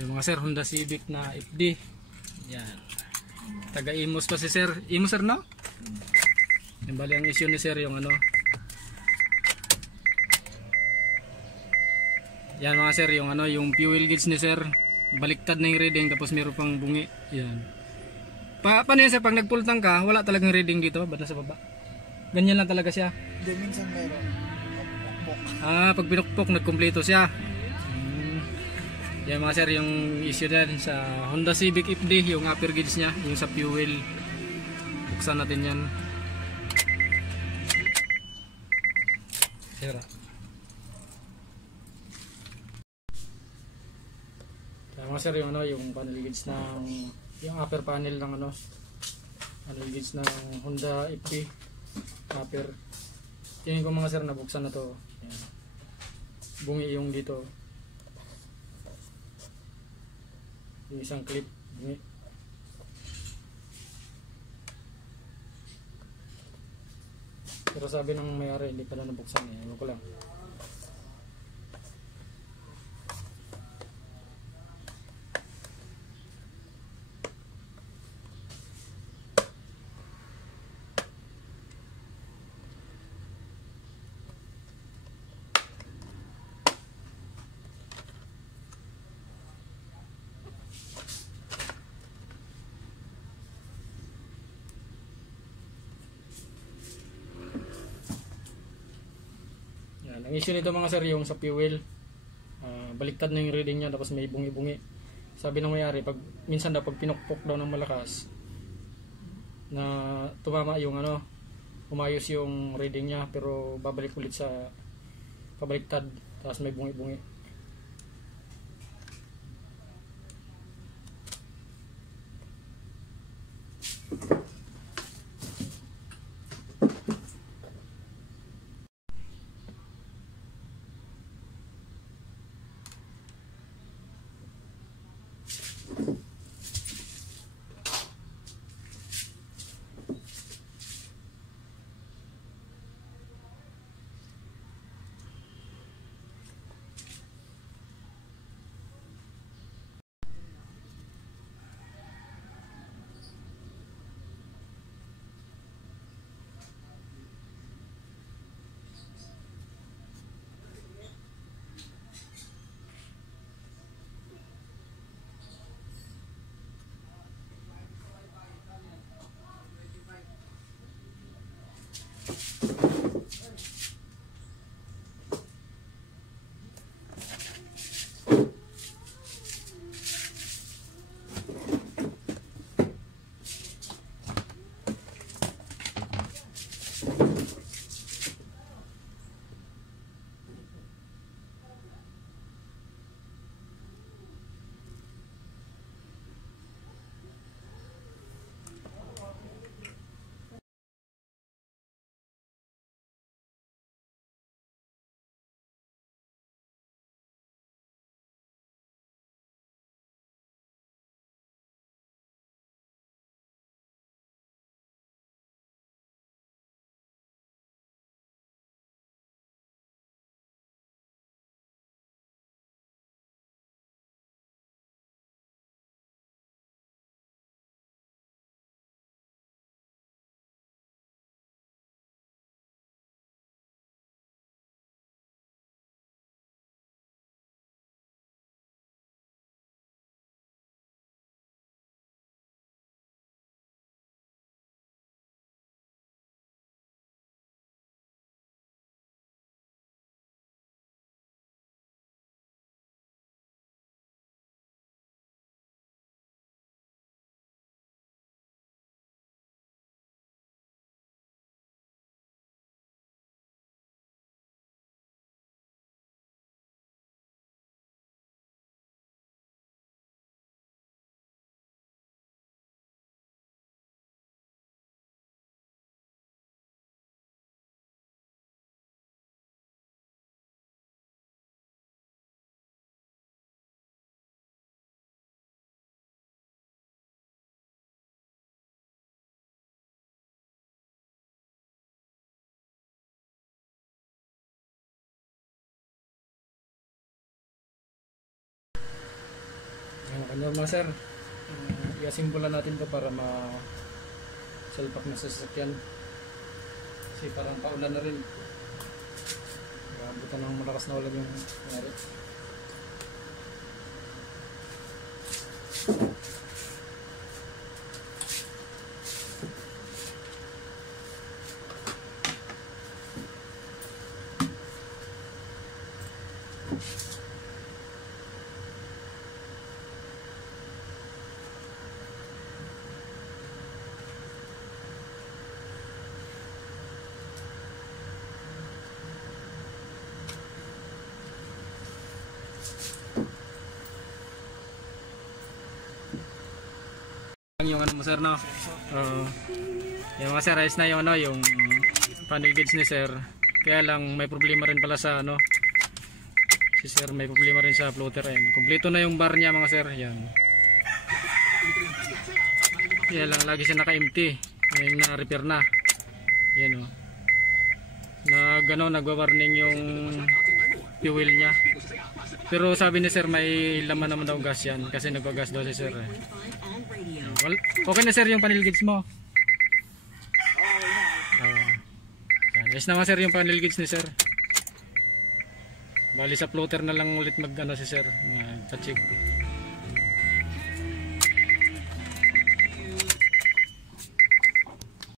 Yung mga sir, Honda Civic na FD. Yan. Taga Imos pa si sir. Imos sir, no? Yung bali ang issue ni sir yung ano. Yan mga sir, yung ano, yung fuel gauge ni sir. Baliktad na yung reading tapos meron pang bungi. Yan. Paano yan sir, pag nagpultang ka, wala talagang reading dito, ba't nasa baba? Ganyan lang talaga siya. Hindi, minsan meron. Pag pinukpok, nagkumpleto siya. Yan mga sir, yung issue din sa Honda Civic FD, yung upper gauge nya, yung sa fuel. Buksan natin yan. Sir. Yan mga sir, yung ano, yung panel gauge ng, yung upper panel ng ano, panel gauge ng Honda FD, upper. Tingin ko mga sir, nabuksan na to. Yan. Bungi yung dito. Yung isang clip bungi. Pero sabi ng may-ari hindi pa na nabuksan eh. Ano ko lang. Ang issue nito mga sir, yung sa fuel, baliktad na yung reading niya tapos may bungi-bungi. Sabi ng may-ari, pag minsan daw pag pinukpok daw ng malakas na tumama yung ano, umayos yung reading niya pero babalik ulit sa pabaliktad tapos may bungi-bungi. Ano mga sir, i-asimbola natin to para salpak na sa sasakyan. Kasi parang paulan na rin. Abutan ng malakas na ulan yung nangyari. Yung ano mo sir, no? Yung mga sir, ayos na yung ano, yung panel gauge ni sir. Kaya lang may problema rin pala sa ano, si sir may problema rin sa floater end. Kompleto na yung bar niya mga sir, yan. Kaya lang lagi siya naka-empty. Ngayon na repair na. Yan, oh. Nagwa-warning yung fuel niya. Pero sabi ni sir may laman naman daw gas yan kasi nagwa-gas daw si sir. Well, okay na sir yung panel gauge mo. Yes naman sir yung panel gauge ni sir. Bali sa floater na lang ulit mag ano si sir, mag-check.